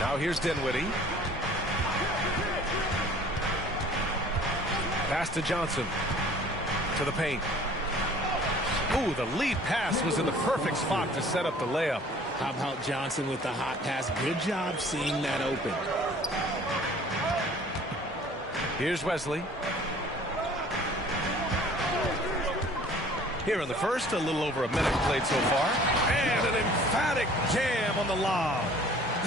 Now here's Dinwiddie. Pass to Johnson. To the paint. Ooh, the lead pass was in the perfect spot to set up the layup. How about Johnson with the hot pass? Good job seeing that open. Here's Wesley. Here in the first, a little over a minute played so far. And an emphatic jam on the lob.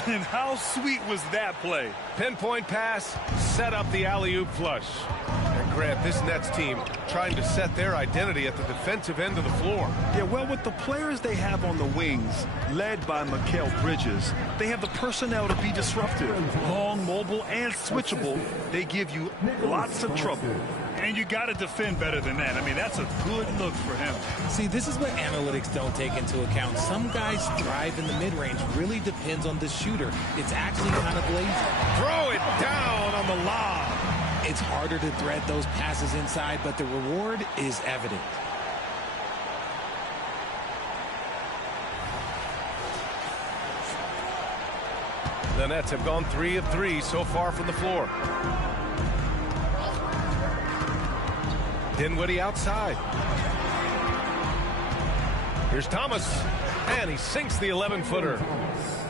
And how sweet was that play? Pinpoint pass, set up the alley-oop flush. And Grant, this Nets team trying to set their identity at the defensive end of the floor. Yeah, well, with the players they have on the wings, led by Mikal Bridges, they have the personnel to be disruptive. Long, mobile, and switchable. They give you lots of trouble. And you got to defend better than that. I mean, that's a good look for him. See, this is what analytics don't take into account. Some guys thrive in the mid-range. Really depends on the shooter. It's actually kind of lazy. Throw it down on the lob. It's harder to thread those passes inside, but the reward is evident. The Nets have gone 3 of 3 so far from the floor. Dinwiddie outside. Here's Thomas. And he sinks the 11-footer.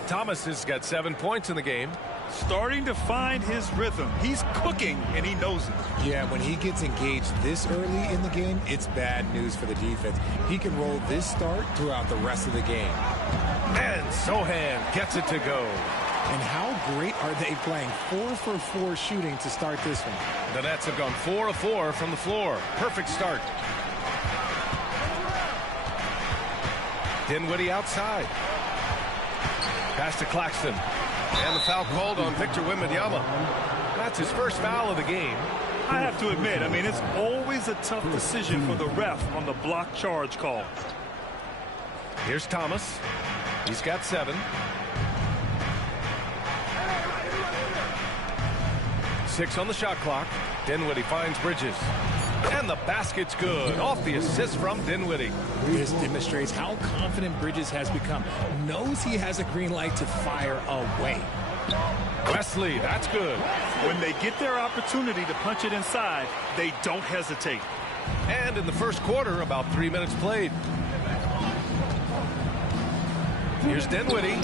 Thomas has got 7 points in the game. Starting to find his rhythm. He's cooking, and he knows it. Yeah, when he gets engaged this early in the game, it's bad news for the defense. He can roll this start throughout the rest of the game. And Sohan gets it to go. And how great are they playing? 4 for 4 shooting to start this one. The Nets have gone 4 of 4 from the floor. Perfect start. Dinwiddie outside. Pass to Claxton. And the foul called on Victor Wembanyama. That's his first foul of the game. I have to admit, I mean, it's always a tough decision for the ref on the block charge call. Here's Thomas. He's got 7. 6 on the shot clock. Dinwiddie finds Bridges. And the basket's good. Off the assist from Dinwiddie. This demonstrates how confident Bridges has become. Knows he has a green light to fire away. Wesley, that's good. When they get their opportunity to punch it inside, they don't hesitate. And in the first quarter, about 3 minutes played. Here's Dinwiddie.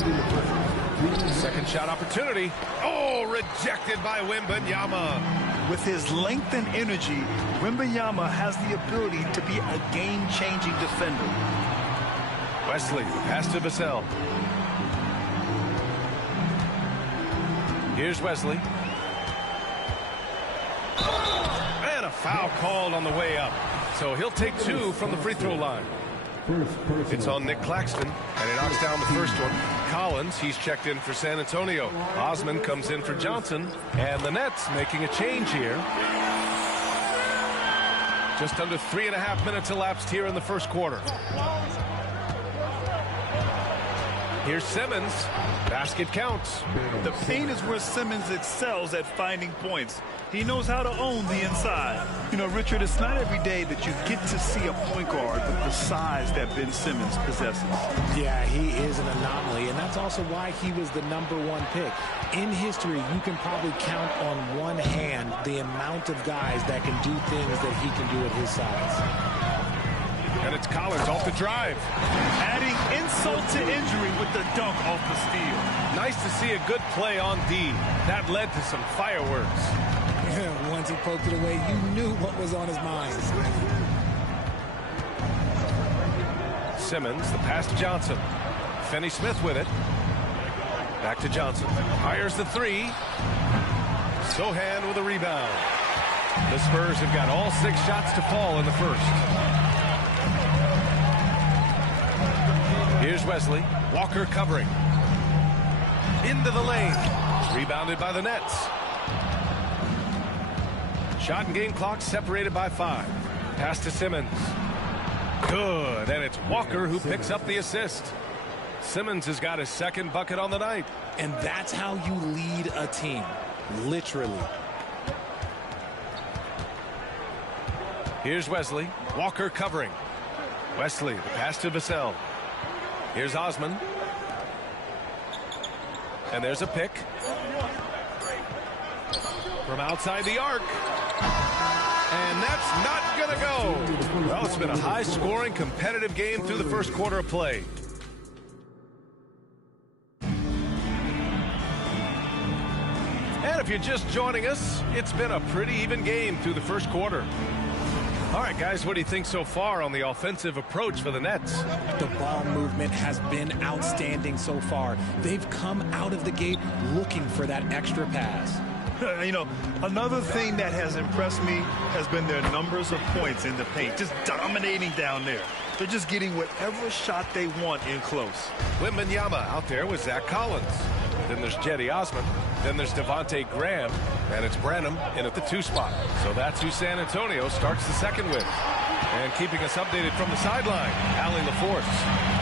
Second shot opportunity. Oh, rejected by Wembanyama. With his length and energy, Wembanyama has the ability to be a game-changing defender. Wesley, pass to Vassell. Here's Wesley. And a foul called on the way up. So he'll take 2 from the free throw line. It's on Nick Claxton, and he knocks down the first one. Collins, he's checked in for San Antonio. Osman comes in for Johnson, and the Nets making a change here. Just under 3.5 minutes elapsed here in the first quarter. Here's Simmons. Basket counts. The paint is where Simmons excels at finding points. He knows how to own the inside. You know, Richard, it's not every day that you get to see a point guard with the size that Ben Simmons possesses. Yeah, he is an anomaly, and that's also why he was the #1 pick. In history, you can probably count on one hand the amount of guys that can do things that he can do at his size. And it's Collins off the drive. Adding insult to injury with the dunk off the steal. Nice to see a good play on D. That led to some fireworks. Once he poked it away, you knew what was on his mind. Simmons, the pass to Johnson. Finney-Smith with it. Back to Johnson. Fires the 3. Sohan with a rebound. The Spurs have got all 6 shots to fall in the first. Here's Wesley. Walker covering. Into the lane. Rebounded by the Nets. Shot and game clock separated by 5. Pass to Simmons. Good. And it's Walker who picks up the assist. Simmons has got his second bucket on the night. And that's how you lead a team. Literally. Here's Wesley. Walker covering. Wesley, the pass to Vassell. Here's Osman. And there's a pick. From outside the arc. And that's not going to go. Well, it's been a high-scoring, competitive game through the first quarter of play. And if you're just joining us, it's been a pretty even game through the first quarter. All right, guys, what do you think so far on the offensive approach for the Nets? The ball movement has been outstanding so far. They've come out of the gate looking for that extra pass. You know, another thing that has impressed me has been their numbers of points in the paint, just dominating down there. They're just getting whatever shot they want in close. Wembanyama out there with Zach Collins. Then there's Jetty Osman. Then there's Devontae Graham. And it's Branham in at the 2 spot. So that's who San Antonio starts the second with. And keeping us updated from the sideline, Allie LaForce.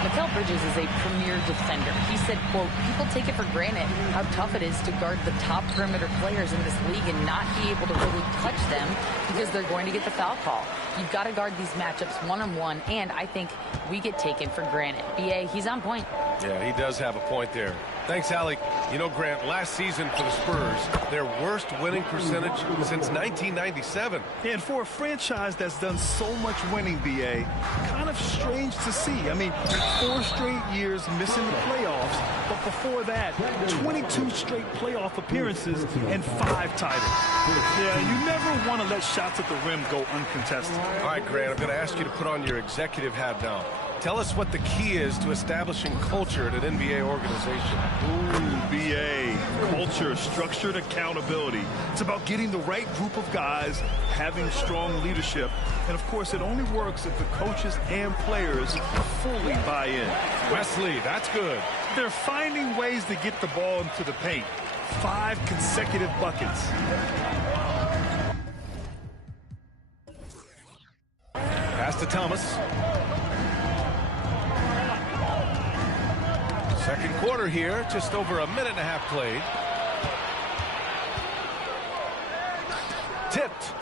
Mikal Bridges is a premier defender. He said, quote, people take it for granted how tough it is to guard the top perimeter players in this league and not be able to really touch them because they're going to get the foul call. You've got to guard these matchups one-on-one, and I think we get taken for granted. BA, he's on point. Yeah, he does have a point there. Thanks, Allie. You know, Grant, last season for the Spurs, their worst winning percentage since 1997. And for a franchise that's done so much winning, BA, kind of strange to see. I mean, 4 straight years missing the playoffs, but before that, 22 straight playoff appearances and 5 titles. Yeah, you never want to let shots at the rim go uncontested. All right, Grant, I'm going to ask you to put on your executive hat now. Tell us what the key is to establishing culture at an NBA organization. Ooh, BA. Culture, structured accountability. It's about getting the right group of guys, having strong leadership, and of course it only works if the coaches and players fully buy in. Wesley, that's good. They're finding ways to get the ball into the paint. 5 consecutive buckets. Pass to Thomas. Second quarter here, just over a minute and a half played. Tipped.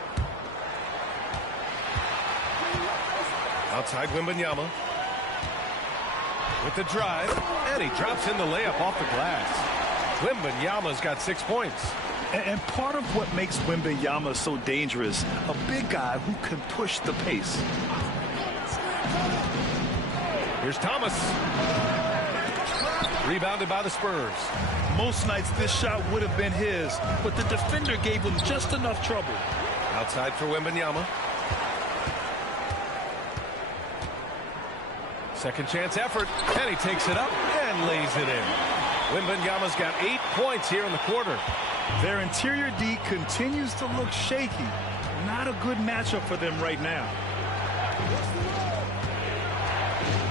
Outside Wembanyama. With the drive, and he drops in the layup off the glass. Wembanyama's got 6 points. And part of what makes Wembanyama so dangerous, a big guy who can push the pace. Here's Thomas. Rebounded by the Spurs. Most nights this shot would have been his, but the defender gave him just enough trouble. Outside for Wembanyama. Second chance effort, and he takes it up and lays it in. Wembanyama's got 8 points here in the quarter. Their interior D continues to look shaky. Not a good matchup for them right now.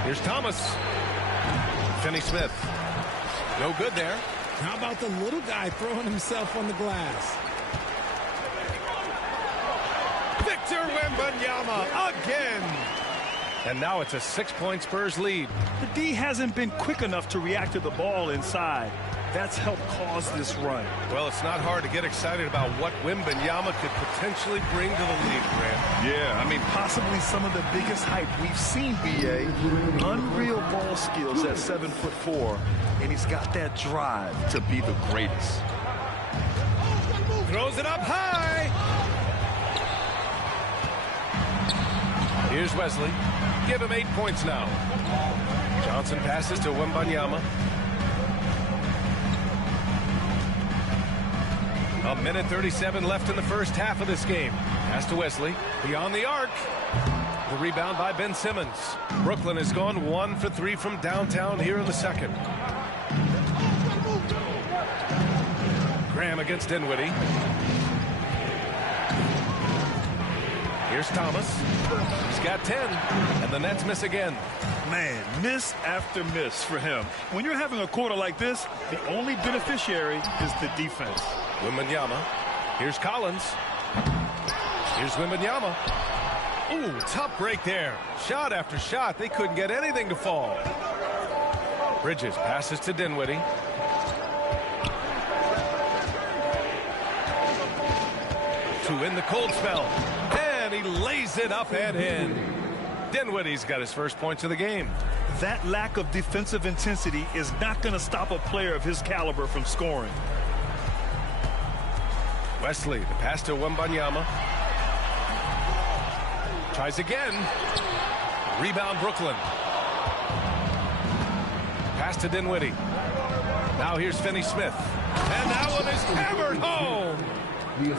Here's Thomas. Finney-Smith. No good there. How about the little guy throwing himself on the glass? Victor Wembanyama again. And now it's a 6-point Spurs lead. The D hasn't been quick enough to react to the ball inside. That's helped cause this run. Well, it's not hard to get excited about what Wembanyama could potentially bring to the league, Grant. Yeah, I mean, possibly some of the biggest hype we've seen, BA. Unreal ball skills at 7'4", and he's got that drive to be the greatest. Throws it up high. Here's Wesley. Give him 8 points now. Johnson passes to Wembanyama. A minute 37 left in the first half of this game. Pass to Wesley. Beyond the arc. The rebound by Ben Simmons. Brooklyn has gone 1 for 3 from downtown here in the second. Graham against Dinwiddie. Here's Thomas. He's got 10. And the Nets miss again. Man, miss after miss for him. When you're having a quarter like this, the only beneficiary is the defense. Wembanyama. Here's Collins. Here's Wembanyama. Ooh, tough break there. Shot after shot. They couldn't get anything to fall. Bridges passes to Dinwiddie. To win the cold spell. And he lays it up and in. Dinwiddie's got his first points of the game. That lack of defensive intensity is not going to stop a player of his caliber from scoring. Wesley, the pass to Wembanyama. Tries again. Rebound, Brooklyn. Pass to Dinwiddie. Now here's Finney-Smith. And that one is hammered home.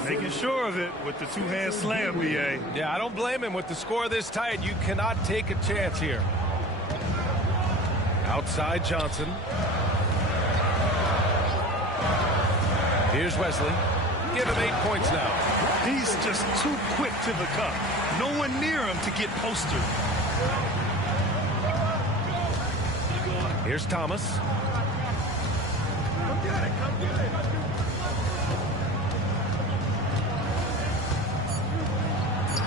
Making sure of it with the two-hand slam, B.A. Yeah, I don't blame him. With the score this tight, you cannot take a chance here. Outside Johnson. Here's Wesley. Give him 8 points now. He's just too quick to the cup. No one near him to get posted. Here's Thomas.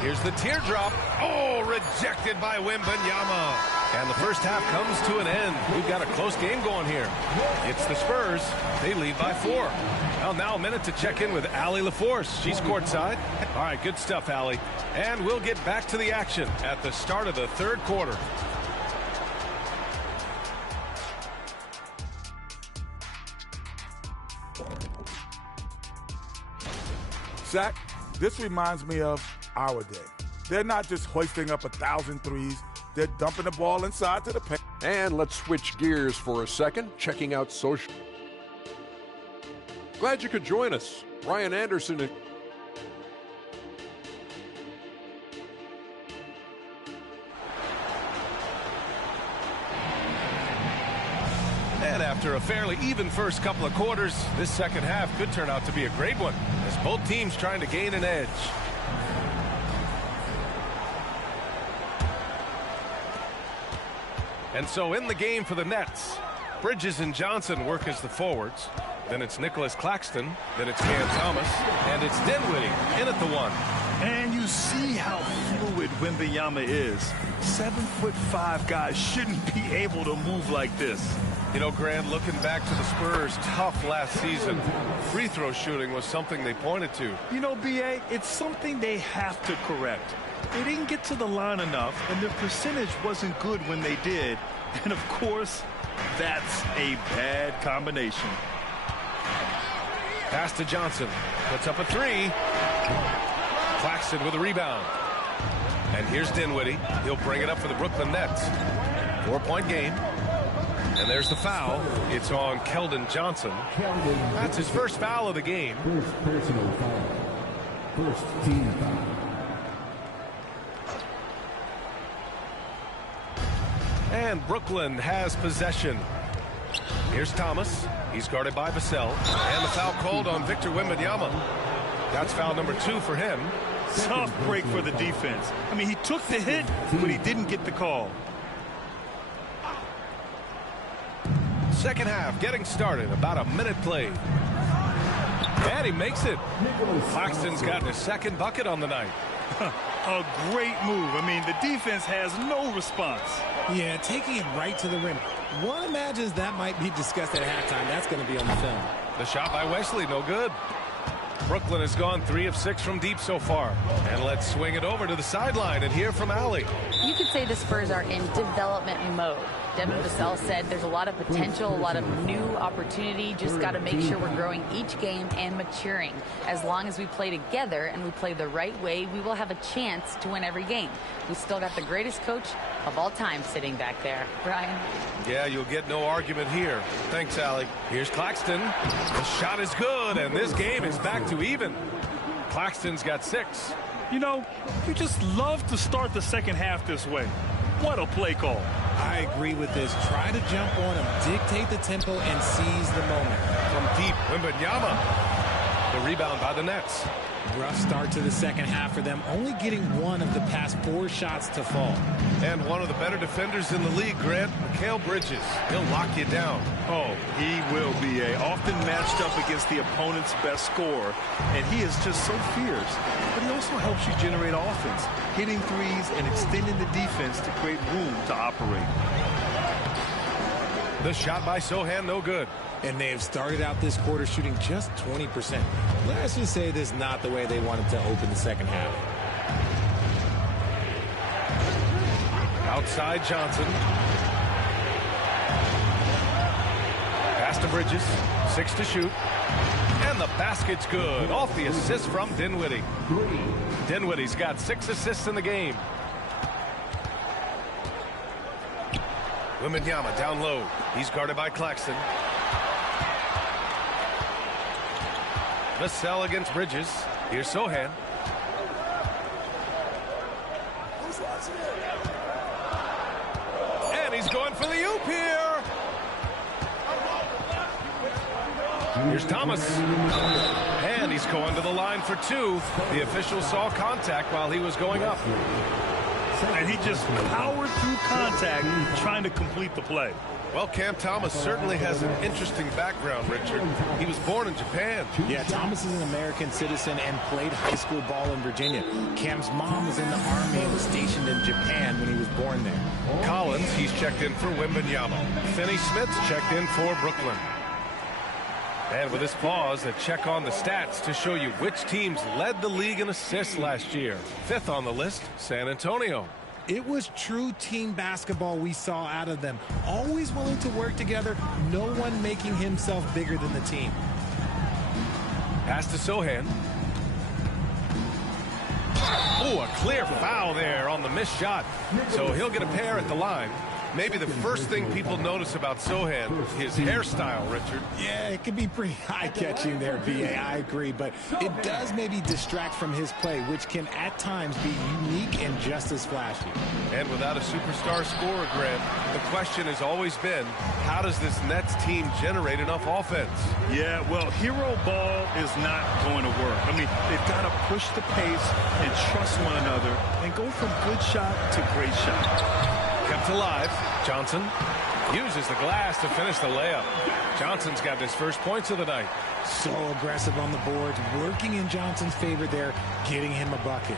Here's the teardrop. Oh, rejected by Wembanyama. And the first half comes to an end. We've got a close game going here. It's the Spurs. They lead by 4. Well, now a minute to check in with Allie LaForce. She's courtside. All right, good stuff, Allie. And we'll get back to the action at the start of the third quarter. Shaq, this reminds me of our day. They're not just hoisting up 1,000 threes. They're dumping the ball inside to the paint. And let's switch gears for a second, checking out social. Glad you could join us. Ryan Anderson. And after a fairly even first couple of quarters, this second half could turn out to be a great one, as both teams trying to gain an edge. And so in the game for the Nets, Bridges and Johnson work as the forwards. Then it's Nicholas Claxton. Then it's Cam Thomas. And it's Dinwiddie in at the 1. And you see how fluid Wembanyama is. 7'5" guys shouldn't be able to move like this. You know, Grant, looking back to the Spurs' tough last season, free throw shooting was something they pointed to. You know, B.A., it's something they have to correct. They didn't get to the line enough, and their percentage wasn't good when they did. And, of course, that's a bad combination. Pass to Johnson. Puts up a 3. Claxton with a rebound. And here's Dinwiddie. He'll bring it up for the Brooklyn Nets. 4-point game. And there's the foul. It's on Keldon Johnson. That's his first foul of the game. First personal foul. First team foul. And Brooklyn has possession. Here's Thomas. He's guarded by Vassell. And the foul called on Victor Wembanyama. That's foul number 2 for him. Tough break for the defense. I mean, he took the hit, but he didn't get the call. Second half getting started. About a minute played. And he makes it. Claxton's gotten his second bucket on the night. A great move. I mean, the defense has no response. Yeah, taking it right to the rim. One imagines that might be discussed at halftime. That's going to be on the film. The shot by Wesley, no good. Brooklyn has gone 3 of 6 from deep so far. And let's swing it over to the sideline and hear from Allie. You could say the Spurs are in development mode. Devin Vassell said there's a lot of potential, a lot of new opportunity. Just got to make sure we're growing each game and maturing. As long as we play together and we play the right way, we will have a chance to win every game. We still got the greatest coach of all time sitting back there. Brian? Yeah, you'll get no argument here. Thanks, Allie. Here's Claxton. The shot is good, and this game is back to even. Claxton's got 6. You know, you just love to start the second half this way. What a play call. I agree with this. Try to jump on him, dictate the tempo, and seize the moment. From deep, Wembanyama. The rebound by the Nets. Rough start to the second half for them, only getting 1 of the past 4 shots to fall. And one of the better defenders in the league, Grant, Mikal Bridges. He'll lock you down. Oh, he will be often matched up against the opponent's best scorer, and he is just so fierce. But he also helps you generate offense, hitting threes and extending the defense to create room to operate. The shot by Sohan, no good. And they have started out this quarter shooting just 20%. Let's just say this is not the way they wanted to open the second half. Outside Johnson. Pass to Bridges. 6 to shoot. And the basket's good. Off the assist from Dinwiddie. Dinwiddie's got 6 assists in the game. Wembanyama down low. He's guarded by Claxton. Vassell against Bridges. Here's Sohan. And he's going for the oop here. Here's Thomas. And he's going to the line for 2. The official saw contact while he was going up. And he just powered through contact trying to complete the play. Well, Cam Thomas certainly has an interesting background, Richard. He was born in Japan. Yeah, Thomas is an American citizen and played high school ball in Virginia. Cam's mom was in the Army and was stationed in Japan when he was born there. Collins, he's checked in for Wembanyama. Finney Smith's checked in for Brooklyn. And with this pause, a check on the stats to show you which teams led the league in assists last year. 5th on the list, San Antonio. It was true team basketball we saw out of them. Always willing to work together, no one making himself bigger than the team. Pass to Sohan. Oh, a clear foul there on the missed shot. So he'll get a pair at the line. Maybe the first thing people notice about Sohan, his hairstyle, Richard. Yeah, it can be pretty eye-catching there, B.A. I agree, but it does maybe distract from his play, which can at times be unique and just as flashy. And without a superstar scorer, Grant, the question has always been, how does this Nets team generate enough offense? Yeah, well, hero ball is not going to work. I mean, they've got to push the pace and trust one another and go from good shot to great shot. Kept alive. Johnson uses the glass to finish the layup. Johnson's got his first points of the night. So aggressive on the boards, working in Johnson's favor there, getting him a bucket.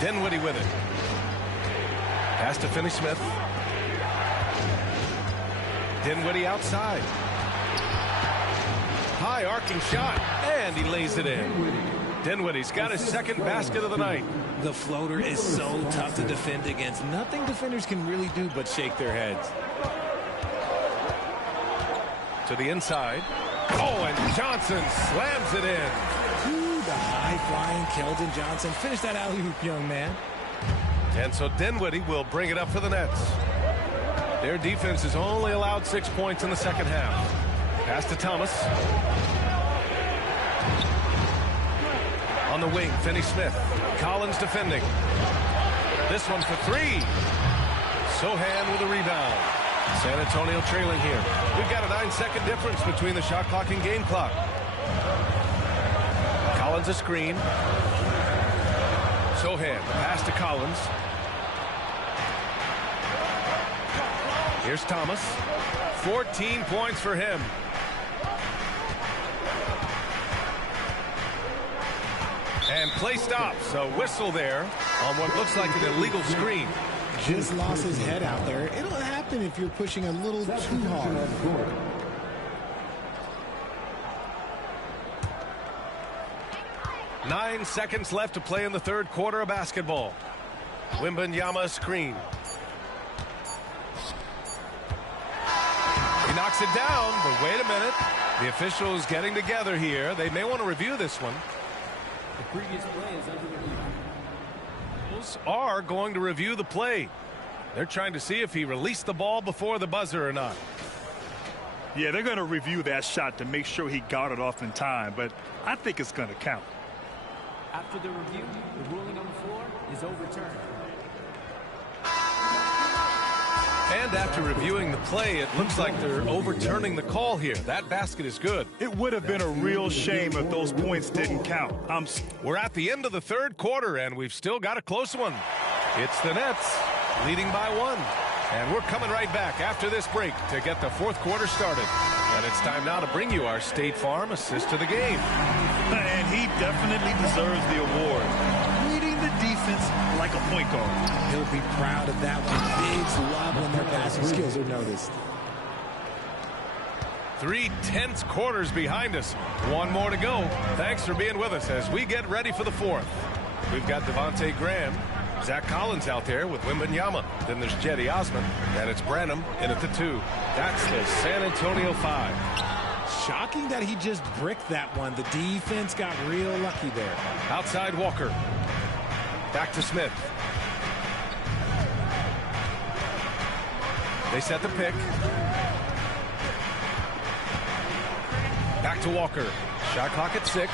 Dinwiddie with it. Pass to Finney Smith. Dinwiddie outside. High arcing shot, and he lays it in. Dinwiddie's got his second basket of the night. The floater is so tough to defend against. Nothing defenders can really do but shake their heads. To the inside. Oh, and Johnson slams it in. Ooh, the high-flying Keldon Johnson. Finish that alley-oop, young man. And so Dinwiddie will bring it up for the Nets. Their defense has only allowed 6 points in the second half. Pass to Thomas. On the wing, Finney Smith. Collins defending. This one for 3. Sohan with a rebound. San Antonio trailing here. We've got a 9-second difference between the shot clock and game clock. Collins a screen. Sohan, pass to Collins. Here's Thomas. 14 points for him. And play stops. A whistle there on what looks like an illegal screen. Just lost his head out there. It'll happen if you're pushing a little too hard. 9 seconds left to play in the third quarter of basketball. Wembanyama screen. He knocks it down, but wait a minute. The officials getting together here. They may want to review this one. The previous play is under review. Those are going to review the play. They're trying to see if he released the ball before the buzzer or not. Yeah, they're going to review that shot to make sure he got it off in time, but I think it's going to count. After the review, the ruling on the floor is overturned. And after reviewing the play, it looks like they're overturning the call here. That basket is good. It would have been a real shame if those points didn't count. We're at the end of the third quarter, and we've still got a close one. It's the Nets leading by 1. And we're coming right back after this break to get the fourth quarter started. And it's time now to bring you our State Farm assist to the game. And he definitely deserves the award. Leading the defense like a point guard. He'll be proud of that one. Bigs love when their passing skills are noticed. 3 tense quarters behind us. 1 more to go. Thanks for being with us as we get ready for the fourth. We've got Devontae Graham. Zach Collins out there with Wembanyama. Then there's Jetty Osman, and it's Branham in at the 2. That's the San Antonio 5. Shocking that he just bricked that one. The defense got real lucky there. Outside Walker. Back to Smith. They set the pick. Back to Walker. Shot clock at 6.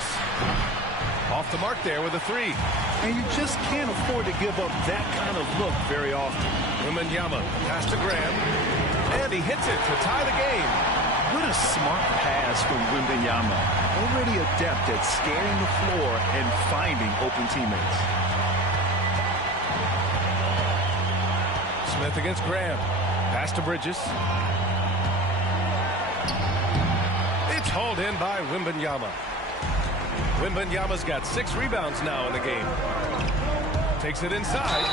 Off the mark there with a 3. And you just can't afford to give up that kind of look very often. Wembanyama pass to Graham. And he hits it to tie the game. What a smart pass from Wembanyama. Already adept at scanning the floor and finding open teammates. Smith against Graham. Pass to Bridges. It's hauled in by Wembanyama. Wembanyama's got 6 rebounds now in the game. Takes it inside.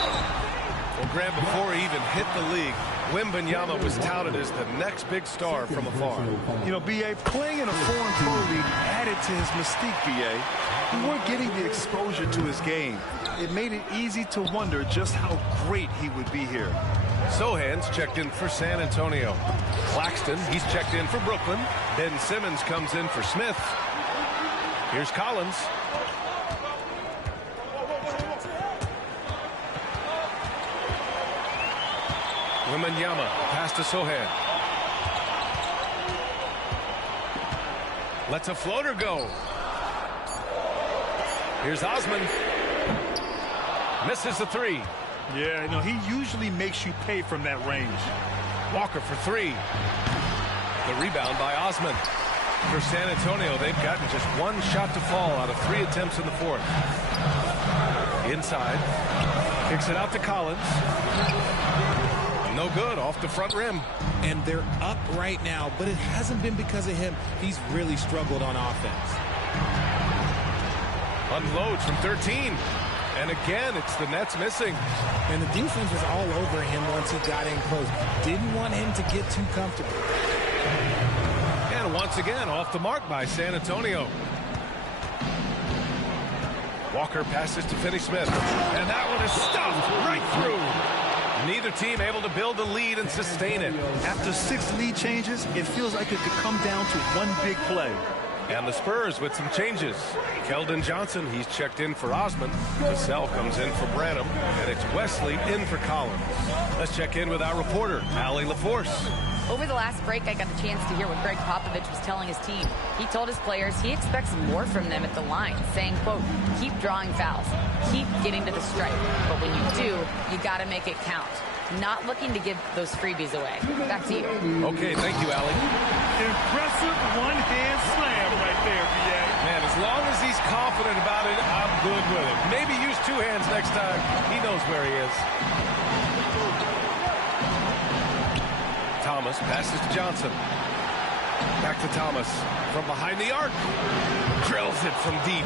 Well, Graham, before he even hit the league, Wembanyama was touted as the next big star from afar. You know, B.A., playing in a foreign pro league added to his mystique, B.A. We weren't getting the exposure to his game. It made it easy to wonder just how great he would be here. Sohan's checked in for San Antonio. Claxton, he's checked in for Brooklyn. Ben Simmons comes in for Smith. Here's Collins. Wembanyama, pass to Sohan. Lets a floater go. Here's Osman. Misses the 3. Yeah, no, he usually makes you pay from that range. Walker for 3. The rebound by Osman. For San Antonio, they've gotten just 1 shot to fall out of 3 attempts in the 4th. Inside. Kicks it out to Collins. No good, off the front rim. And they're up right now, but it hasn't been because of him. He's really struggled on offense. Unloads from 13. And again, it's the Nets missing. And the defense was all over him once he got in close. Didn't want him to get too comfortable. And once again, off the mark by San Antonio. Walker passes to Finney-Smith. And that one is stuffed right through. Neither team able to build a lead and sustain it. After 6 lead changes, it feels like it could come down to one big play. And the Spurs with some changes. Keldon Johnson, he's checked in for Osman. Cassell comes in for Branham. And it's Wesley in for Collins. Let's check in with our reporter, Allie LaForce. Over the last break, I got the chance to hear what Greg Popovich was telling his team. He told his players he expects more from them at the line, saying, quote, keep drawing fouls, keep getting to the stripe. But when you do, you got to make it count. Not looking to give those freebies away. Back to you. Okay, thank you, Allie. Impressive one-hand slam right there, B.A. Man, as long as he's confident about it, I'm good with it. Maybe use 2 hands next time. He knows where he is. Thomas passes to Johnson. Back to Thomas from behind the arc. Drills it from deep.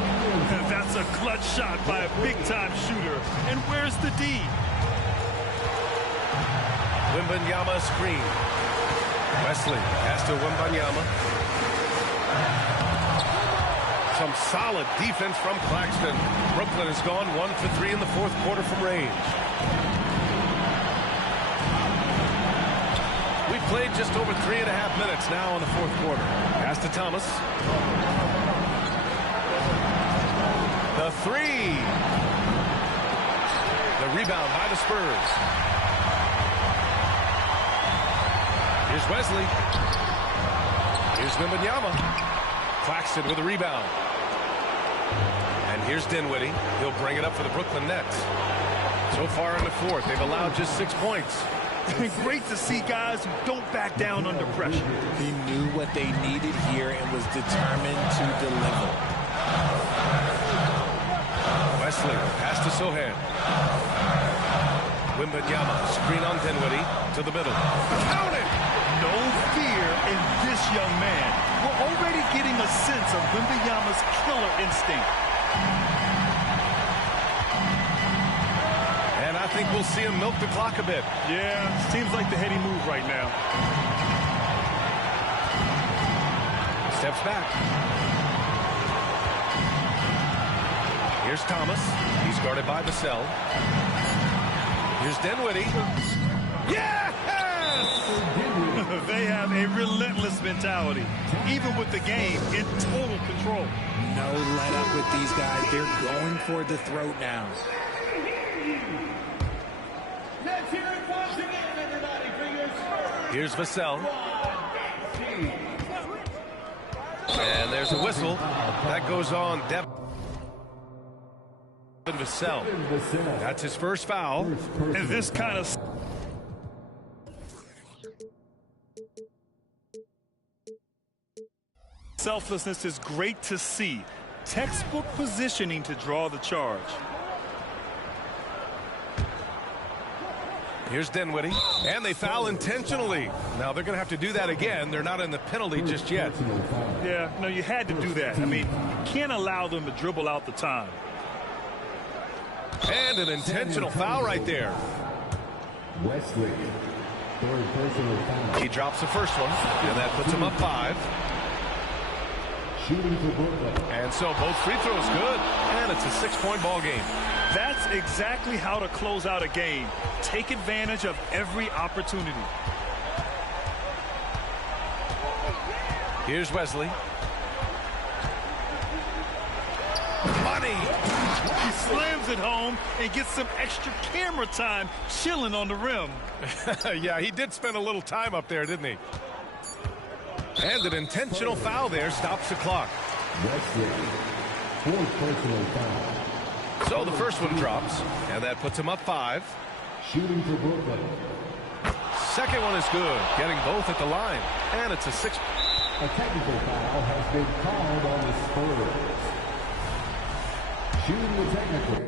That's a clutch shot by a big-time shooter. And where's the D? Wembanyama screen. Wesley pass to Wembanyama. Some solid defense from Claxton. Brooklyn has gone 1 for 3 in the 4th quarter from range. We've played just over 3.5 minutes now in the 4th quarter. Pass to Thomas. The 3. The rebound by the Spurs. Here's Wesley. Here's Wembanyama. Claxton with a rebound. And here's Dinwiddie. He'll bring it up for the Brooklyn Nets. So far in the 4th, they've allowed just 6 points. Great to see guys who don't back down under pressure. He knew what they needed here and was determined to deliver. Wesley, pass to Sohan. Wembanyama, screen on Dinwiddie, to the middle. Count it! No fear in this young man. We're already getting a sense of Wembanyama's killer instinct. And I think we'll see him milk the clock a bit. Yeah, seems like the heady move right now. Steps back. Here's Thomas. He's guarded by Vassell. Here's Dinwiddie. Yes! They have a relentless mentality, even with the game in total control. No let up with these guys. They're going for the throat now. Let's hear it once again, everybody, for your Spurs. Here's Vassell. And there's a whistle. That goes on Devin Vassell. That's his first foul. And this kind of selflessness is great to see. Textbook positioning to draw the charge. Here's Dinwiddie, and they foul intentionally. Now they're going to have to do that again. They're not in the penalty just yet. Yeah, no, you had to do that. I mean, you can't allow them to dribble out the time. And an intentional foul right there. Wesley. Third personal foul. He drops the first one, and that puts him up 5. Shooting for Brooklyn. And so both free throws good, and it's a 6-point ball game. That's exactly how to close out a game. Take advantage of every opportunity. Here's Wesley. Money! He slams it home and gets some extra camera time chilling on the rim. Yeah, he did spend a little time up there, didn't he? And an intentional foul there stops the clock. Wesley. Fourth personal foul. So the first one drops, and that puts him up 5. Shooting for Brooklyn. Second one is good, getting both at the line. And it's a 6. A technical foul has been called on the Spurs. Shooting the technical.